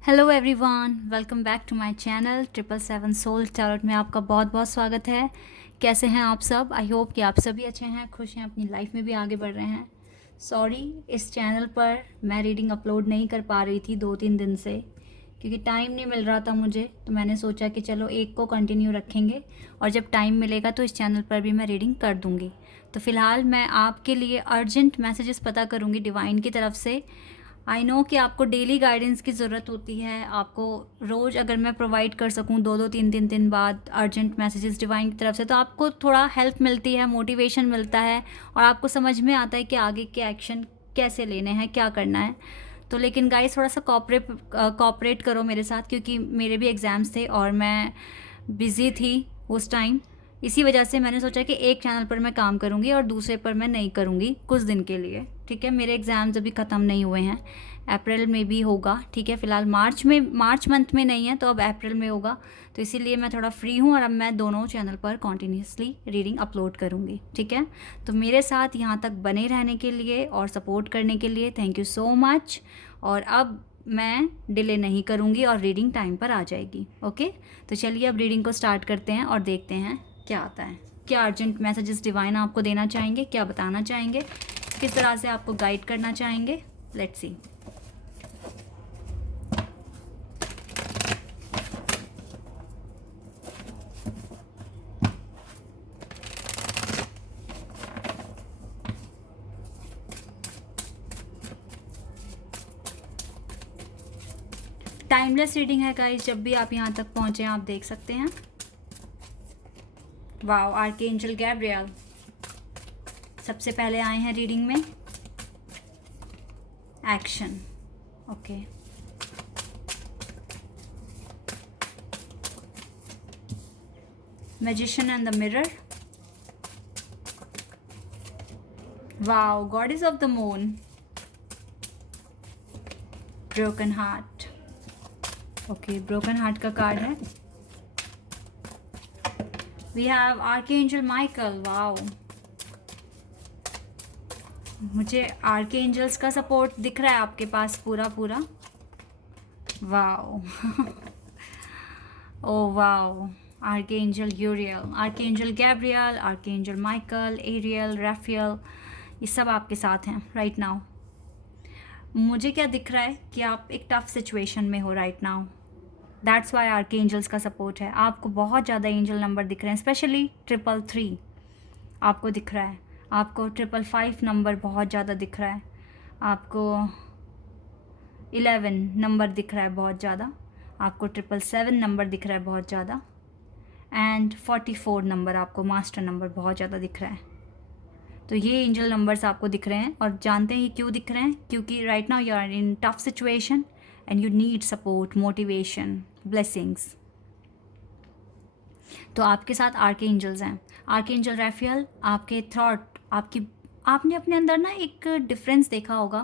Hello everyone, welcome back to my channel 777 soul tarot में आपका बहुत बहुत स्वागत है। कैसे हैं आप सब? आई होप कि आप सभी अच्छे हैं, खुश हैं, अपनी लाइफ में भी आगे बढ़ रहे हैं। सॉरी, इस चैनल पर मैं रीडिंग अपलोड नहीं कर पा रही थी 2-3 दिन से, क्योंकि टाइम नहीं मिल रहा था मुझे। तो मैंने सोचा कि चलो एक को कंटिन्यू रखेंगे और जब टाइम मिलेगा तो इस चैनल पर भी मैं रीडिंग कर दूँगी। तो फ़िलहाल मैं आपके लिए अर्जेंट मैसेजेस पता करूँगी डिवाइन की तरफ से। आई नो कि आपको डेली गाइडेंस की ज़रूरत होती है। आपको रोज़ अगर मैं प्रोवाइड कर सकूं 2-2 3-3 दिन बाद अर्जेंट मैसेजेस डिवाइन की तरफ से, तो आपको थोड़ा हेल्प मिलती है, मोटिवेशन मिलता है और आपको समझ में आता है कि आगे के एक्शन कैसे लेने हैं, क्या करना है। तो लेकिन गाइस, थोड़ा सा कॉपरेट करो मेरे साथ, क्योंकि मेरे भी एग्ज़ाम्स थे और मैं बिज़ी थी उस टाइम। इसी वजह से मैंने सोचा कि एक चैनल पर मैं काम करूँगी और दूसरे पर मैं नहीं करूँगी कुछ दिन के लिए। ठीक है, मेरे एग्ज़ाम्स अभी ख़त्म नहीं हुए हैं, अप्रैल में भी होगा। ठीक है, फ़िलहाल मार्च मंथ में नहीं है, तो अब अप्रैल में होगा। तो इसीलिए मैं थोड़ा फ्री हूँ और अब मैं दोनों चैनल पर कॉन्टीन्यूसली रीडिंग अपलोड करूँगी। ठीक है, तो मेरे साथ यहाँ तक बने रहने के लिए और सपोर्ट करने के लिए थैंक यू सो मच। और अब मैं डिले नहीं करूँगी और रीडिंग टाइम पर आ जाएगी। ओके, तो चलिए अब रीडिंग को स्टार्ट करते हैं और देखते हैं क्या आता है। क्या अर्जेंट मैसेजेस डिवाइन आपको देना चाहेंगे, क्या बताना चाहेंगे, किस तरह से आपको गाइड करना चाहेंगे। Let's see. टाइमलेस रीडिंग है गाइस, जब भी आप यहाँ तक पहुँचे आप देख सकते हैं। वाओ, आर्कएंजल गैब्रियल सबसे पहले आए हैं रीडिंग में। Action, okay. Magician and the mirror. Wow, goddess of the moon. Broken heart, okay, broken heart का कार्ड है। We have archangel Michael. Wow, मुझे आर्कएंजल्स का सपोर्ट दिख रहा है आपके पास पूरा पूरा। Wow oh wow, archangel Uriel, archangel Gabriel, archangel Michael, Ariel, Raphael, ये सब आपके साथ हैं राइट नाउ। मुझे क्या दिख रहा है कि आप एक टफ सिचुएशन में हो right now. That's why archangels का सपोर्ट है। आपको बहुत ज़्यादा एंजल नंबर दिख रहे हैं, स्पेशली 333 आपको दिख रहा है। आपको 555 नंबर बहुत ज़्यादा दिख रहा है। आपको 11 नंबर दिख रहा है बहुत ज़्यादा। आपको 777 नंबर दिख रहा है बहुत ज़्यादा। एंड 44 नंबर आपको मास्टर नंबर बहुत ज़्यादा दिख रहा है। तो ये एंजल नंबर्स आपको दिख रहे हैं और जानते हैं ये क्यों दिख रहे हैं? क्योंकि right now you are in tough situation and you need support, motivation, blessings. तो आपके साथ आर्कएंजल्स हैं। आर्कएंजल राफेल आपके थॉट, आपने अपने अंदर ना एक डिफरेंस देखा होगा।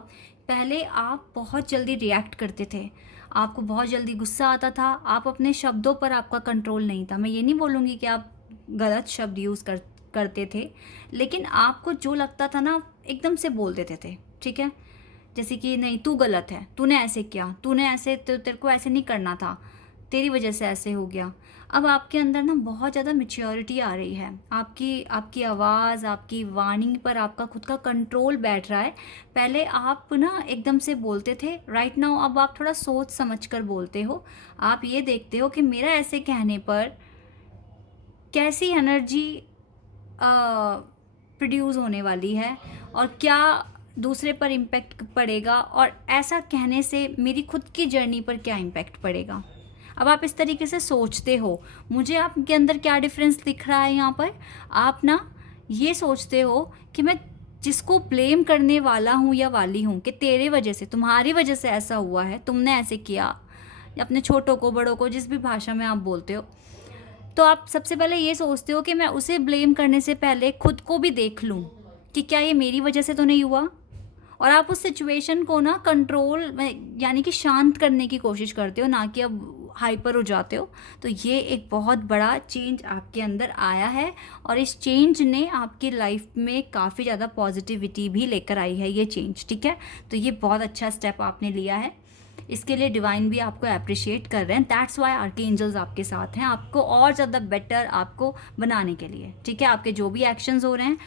पहले आप बहुत जल्दी रिएक्ट करते थे, आपको बहुत जल्दी गुस्सा आता था, आप अपने शब्दों पर आपका कंट्रोल नहीं था। मैं ये नहीं बोलूँगी कि आप गलत शब्द यूज़ करते थे, लेकिन आपको जो लगता था ना एकदम से बोल देते थे। ठीक है, जैसे कि नहीं तू गलत है, तूने ऐसे किया, तूने ऐसे, तो तेरे को ऐसे नहीं करना था, तेरी वजह से ऐसे हो गया। अब आपके अंदर ना बहुत ज़्यादा मैच्योरिटी आ रही है। आपकी आवाज़, आपकी वाणी पर आपका खुद का कंट्रोल बैठ रहा है। पहले आप ना एकदम से बोलते थे, राइट नाउ अब आप थोड़ा सोच समझ कर बोलते हो। आप ये देखते हो कि मेरा ऐसे कहने पर कैसी एनर्जी प्रोड्यूस होने वाली है और क्या दूसरे पर इम्पेक्ट पड़ेगा, और ऐसा कहने से मेरी खुद की जर्नी पर क्या इम्पेक्ट पड़ेगा। अब आप इस तरीके से सोचते हो। मुझे आपके अंदर क्या डिफरेंस दिख रहा है यहाँ पर? आप ना ये सोचते हो कि मैं जिसको ब्लेम करने वाला हूँ या वाली हूँ कि तेरे वजह से, तुम्हारी वजह से ऐसा हुआ है, तुमने ऐसे किया, अपने छोटों को, बड़ों को, जिस भी भाषा में आप बोलते हो, तो आप सबसे पहले ये सोचते हो कि मैं उसे ब्लेम करने से पहले खुद को भी देख लूँ कि क्या ये मेरी वजह से तो नहीं हुआ। और आप उस सिचुएशन को ना कंट्रोल में, यानी कि शांत करने की कोशिश करते हो, ना कि अब हाइपर हो जाते हो। तो ये एक बहुत बड़ा चेंज आपके अंदर आया है और इस चेंज ने आपकी लाइफ में काफ़ी ज़्यादा पॉजिटिविटी भी लेकर आई है ये चेंज। ठीक है, तो ये बहुत अच्छा स्टेप आपने लिया है। इसके लिए डिवाइन भी आपको अप्रिशिएट कर रहे हैं। दैट्स वाई आर्कएंजल्स आपके साथ हैं, आपको और ज़्यादा बेटर आपको बनाने के लिए, ठीक है। आपके जो भी एक्शंस हो रहे हैं,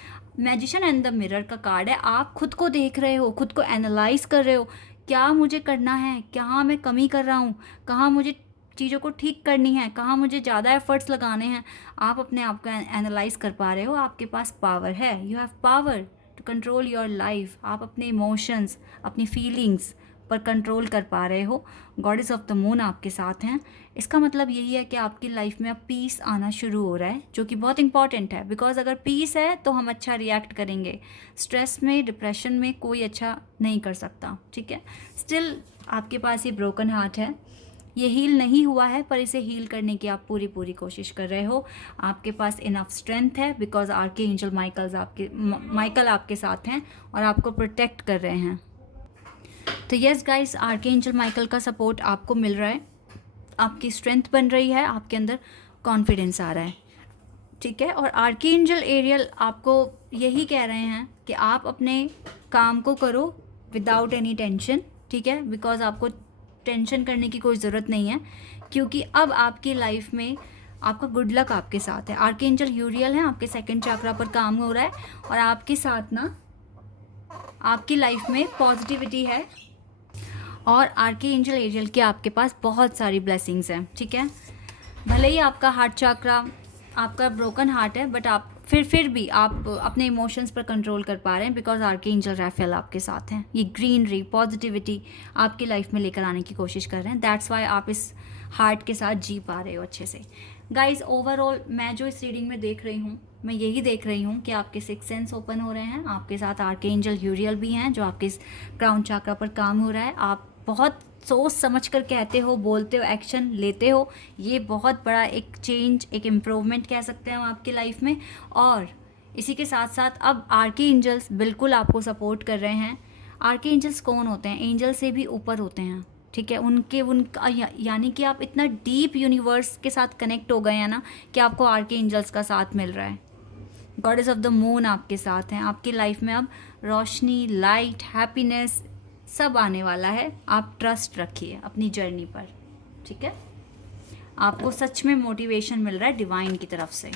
मैजिशियन एंड द मिरर का कार्ड है, आप खुद को देख रहे हो, खुद को एनालाइज कर रहे हो, क्या मुझे करना है, कहाँ मैं कमी कर रहा हूँ, कहाँ मुझे चीज़ों को ठीक करनी है, कहाँ मुझे ज़्यादा एफर्ट्स लगाने हैं। आप अपने आप को एनालाइज कर पा रहे हो, आपके पास पावर है, you have power to control your life. आप अपने इमोशंस, अपनी फीलिंग्स पर कंट्रोल कर पा रहे हो। गॉडेस ऑफ द मून आपके साथ हैं। इसका मतलब यही है कि आपकी लाइफ में अब पीस आना शुरू हो रहा है, जो कि बहुत इंपॉर्टेंट है, बिकॉज अगर पीस है तो हम अच्छा रिएक्ट करेंगे। स्ट्रेस में, डिप्रेशन में कोई अच्छा नहीं कर सकता, ठीक है। स्टिल आपके पास ये ब्रोकन हार्ट है, ये हील नहीं हुआ है, पर इसे हील करने की आप पूरी कोशिश कर रहे हो। आपके पास इनफ स्ट्रेंथ है, बिकॉज आर्कएंजल माइकल आपके साथ हैं और आपको प्रोटेक्ट कर रहे हैं। तो यस गाइस, आर्कएंजल माइकल का सपोर्ट आपको मिल रहा है, आपकी स्ट्रेंथ बन रही है, आपके अंदर कॉन्फिडेंस आ रहा है, ठीक है। और आर्कएंजल एरियल आपको यही कह रहे हैं कि आप अपने काम को करो विदाउट एनी टेंशन, ठीक है, बिकॉज आपको टेंशन करने की कोई ज़रूरत नहीं है, क्योंकि अब आपकी लाइफ में आपका गुड लक आपके साथ है। आर्कएंजल यूरियल है, आपके सेकंड चक्रा पर काम हो रहा है और आपके साथ ना आपकी लाइफ में पॉजिटिविटी है और आर्कएंजल एरियल के आपके पास बहुत सारी ब्लेसिंग्स हैं, ठीक है। भले ही आपका हार्ट चक्रा, आपका ब्रोकन हार्ट है, बट आप फिर भी आप अपने इमोशंस पर कंट्रोल कर पा रहे हैं, बिकॉज आर्कएंजल राफेल आपके साथ हैं। ये ग्रीनरी, पॉजिटिविटी आपकी लाइफ में लेकर आने की कोशिश कर रहे हैं। दैट्स वाई आप इस हार्ट के साथ जी पा रहे हो अच्छे से। गाइज, ओवरऑल मैं जो इस रीडिंग में देख रही हूँ, मैं यही देख रही हूँ कि आपके 6 सेंस ओपन हो रहे हैं। आपके साथ आर्कएंजल यूरियल भी हैं, जो आपके क्राउन चक्रा पर काम हो रहा है। आप बहुत सोच समझ कर कहते हो, बोलते हो, एक्शन लेते हो। ये बहुत बड़ा एक चेंज, एक इम्प्रूवमेंट कह सकते हैं हम आपकी लाइफ में। और इसी के साथ साथ अब आर्कएंजल्स बिल्कुल आपको सपोर्ट कर रहे हैं। आर्कएंजल्स कौन होते हैं? एंजल से भी ऊपर होते हैं, ठीक है। उनका यानी कि आप इतना डीप यूनिवर्स के साथ कनेक्ट हो गए हैं ना, कि आपको आर्कएंजल्स का साथ मिल रहा है। गॉडेस ऑफ द मून आपके साथ हैं। आपकी लाइफ में अब रोशनी, लाइट, हैप्पीनेस सब आने वाला है। आप ट्रस्ट रखिए अपनी जर्नी पर, ठीक है। आपको सच में मोटिवेशन मिल रहा है डिवाइन की तरफ से।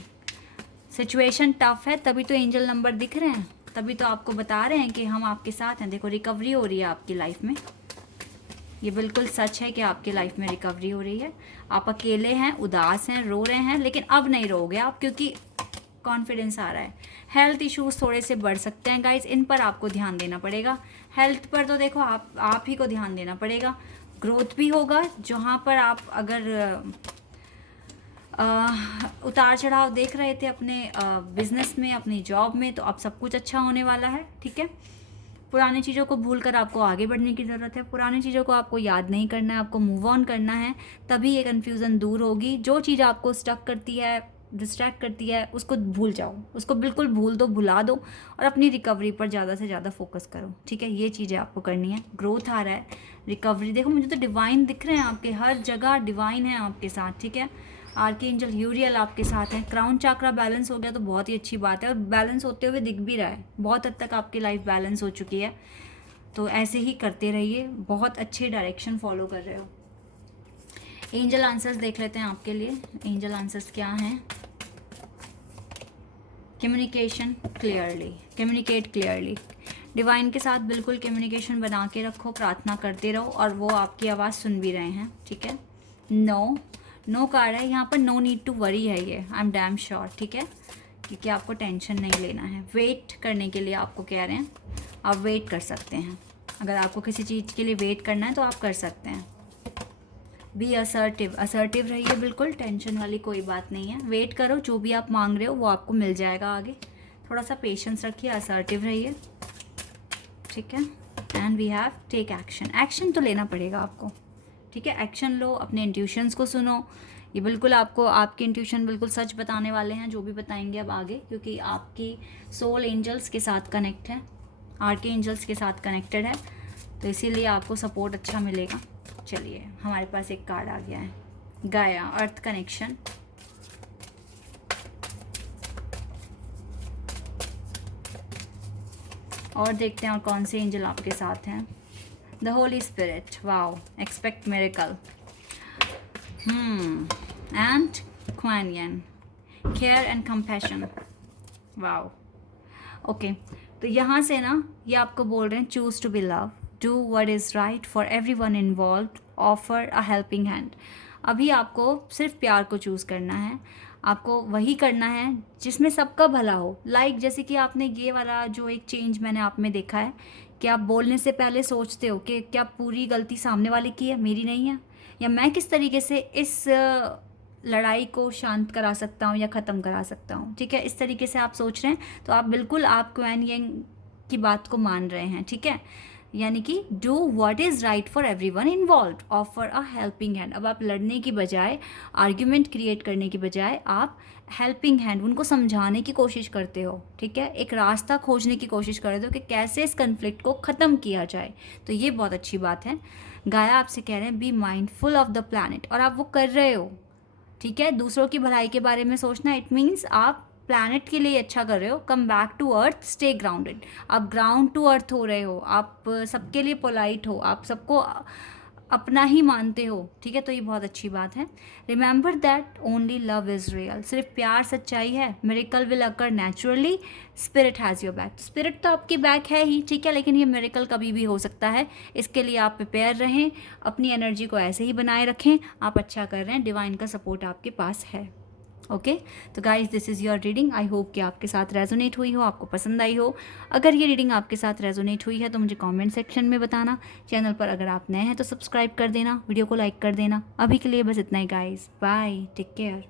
सिचुएशन टफ है, तभी तो एंजल नंबर दिख रहे हैं, तभी तो आपको बता रहे हैं कि हम आपके साथ हैं। देखो, रिकवरी हो रही है आपकी लाइफ में। ये बिल्कुल सच है कि आपकी लाइफ में रिकवरी हो रही है। आप अकेले हैं, उदास हैं, रो रहे हैं, लेकिन अब नहीं रोगे आप, क्योंकि कॉन्फिडेंस आ रहा है। हेल्थ इश्यूज थोड़े से बढ़ सकते हैं गाइज, इन पर आपको ध्यान देना पड़ेगा। हेल्थ पर तो देखो आप ही को ध्यान देना पड़ेगा। ग्रोथ भी होगा, जहाँ पर आप अगर उतार चढ़ाव देख रहे थे अपने बिजनेस में, अपनी जॉब में, तो अब सब कुछ अच्छा होने वाला है, ठीक है। पुरानी चीज़ों को भूलकर आपको आगे बढ़ने की ज़रूरत है। पुरानी चीज़ों को आपको याद नहीं करना है, आपको मूव ऑन करना है, तभी ये कन्फ्यूज़न दूर होगी। जो चीज़ आपको स्टक करती है, डिस्ट्रैक्ट करती है, उसको भूल जाओ, उसको बिल्कुल भूल दो, भुला दो, और अपनी रिकवरी पर ज़्यादा से ज़्यादा फोकस करो, ठीक है। ये चीज़ें आपको करनी है। ग्रोथ आ रहा है, रिकवरी। देखो, मुझे तो डिवाइन दिख रहे हैं आपके, हर जगह डिवाइन है आपके साथ, ठीक है। आर्कएंजल यूरियल आपके साथ है। क्राउन चक्रा बैलेंस हो गया तो बहुत ही अच्छी बात है, और बैलेंस होते हुए दिख भी रहा है। बहुत हद तक आपकी लाइफ बैलेंस हो चुकी है, तो ऐसे ही करते रहिए। बहुत अच्छे डायरेक्शन फॉलो कर रहे हो। एंजल आंसर्स देख लेते हैं आपके लिए। एंजल आंसर्स क्या हैं? Communication clearly, communicate clearly. Divine के साथ बिल्कुल कम्युनिकेशन बना के रखो, प्रार्थना करते रहो, और वो आपकी आवाज़ सुन भी रहे हैं, ठीक है। नो कार्ड है यहाँ पर। नो नीड टू वरी है ये, आई एम डैम श्योर, ठीक है, क्योंकि आपको टेंशन नहीं लेना है। वेट करने के लिए आपको कह रहे हैं, आप वेट कर सकते हैं। अगर आपको किसी चीज़ के लिए वेट करना है तो आप कर सकते हैं। बी असर्टिव, असर्टिव रहिए, बिल्कुल टेंशन वाली कोई बात नहीं है। वेट करो, जो भी आप मांग रहे हो वो आपको मिल जाएगा आगे। थोड़ा सा पेशेंस रखिए, असर्टिव रहिए, ठीक है। And we have take action. Action तो लेना पड़ेगा आपको, ठीक है। एक्शन लो, अपने इंट्यूशंस को सुनो। ये बिल्कुल आपको, आपके इंट्यूशन बिल्कुल सच बताने वाले हैं, जो भी बताएंगे अब आगे, क्योंकि आपकी सोल एंजल्स के साथ कनेक्ट है, आर्कएंजल्स के साथ कनेक्टेड है, तो इसीलिए आपको सपोर्ट अच्छा मिलेगा। चलिए, हमारे पास एक कार्ड आ गया है, गाया, अर्थ कनेक्शन। और देखते हैं और कौन से एंजल आपके साथ हैं। The holy spirit, wow, expect miracle. And Quan Yin, care and compassion, wow. Okay, तो यहाँ से ना ये आपको बोल रहे हैं choose to be love, do what is right for every one involve, offer a helping hand. अभी आपको सिर्फ प्यार को चूज़ करना है, आपको वही करना है जिसमें सबका भला हो। लाइक जैसे कि आपने ये वाला जो एक चेंज मैंने आप में देखा है कि आप बोलने से पहले सोचते हो कि क्या पूरी गलती सामने वाले की है, मेरी नहीं है, या मैं किस तरीके से इस लड़ाई को शांत करा सकता हूँ या ख़त्म करा सकता हूँ। ठीक है, इस तरीके से आप सोच रहे हैं तो आप बिल्कुल आप क्वेन यंग की बात को मान रहे हैं। ठीक है, यानी कि do what is right for everyone involved, offer a helping hand. अब आप लड़ने की बजाय, आर्ग्यूमेंट क्रिएट करने की बजाय आप हेल्पिंग हैंड, उनको समझाने की कोशिश करते हो। ठीक है, एक रास्ता खोजने की कोशिश करते हो कि कैसे इस कन्फ्लिक्ट को ख़त्म किया जाए। तो ये बहुत अच्छी बात है। गाया आपसे कह रहे हैं be mindful of the planet, और आप वो कर रहे हो। ठीक है, दूसरों की भलाई के बारे में सोचना, इट मीन्स आप प्लैनेट के लिए अच्छा कर रहे हो। Come back to earth, stay grounded, आप ग्राउंड टू अर्थ हो रहे हो, आप सबके लिए पोलाइट हो, आप सबको अपना ही मानते हो। ठीक है, तो ये बहुत अच्छी बात है। Remember that only love is real, सिर्फ प्यार सच्चाई है। Miracle will occur naturally, spirit has your back. Spirit तो आपकी बैक है ही, ठीक है, लेकिन ये मिरेकल कभी भी हो सकता है। इसके लिए आप प्रिपेयर रहें, अपनी एनर्जी को ऐसे ही बनाए रखें। आप अच्छा कर रहे हैं, डिवाइन का सपोर्ट आपके पास है। ओके, तो guys this is your reading. I hope कि आपके साथ रेजोनेट हुई हो, आपको पसंद आई हो। अगर ये रीडिंग आपके साथ रेजोनेट हुई है तो मुझे कमेंट सेक्शन में बताना। चैनल पर अगर आप नए हैं तो सब्सक्राइब कर देना, वीडियो को लाइक कर देना। अभी के लिए बस इतना ही गाइज, बाय, टेक केयर।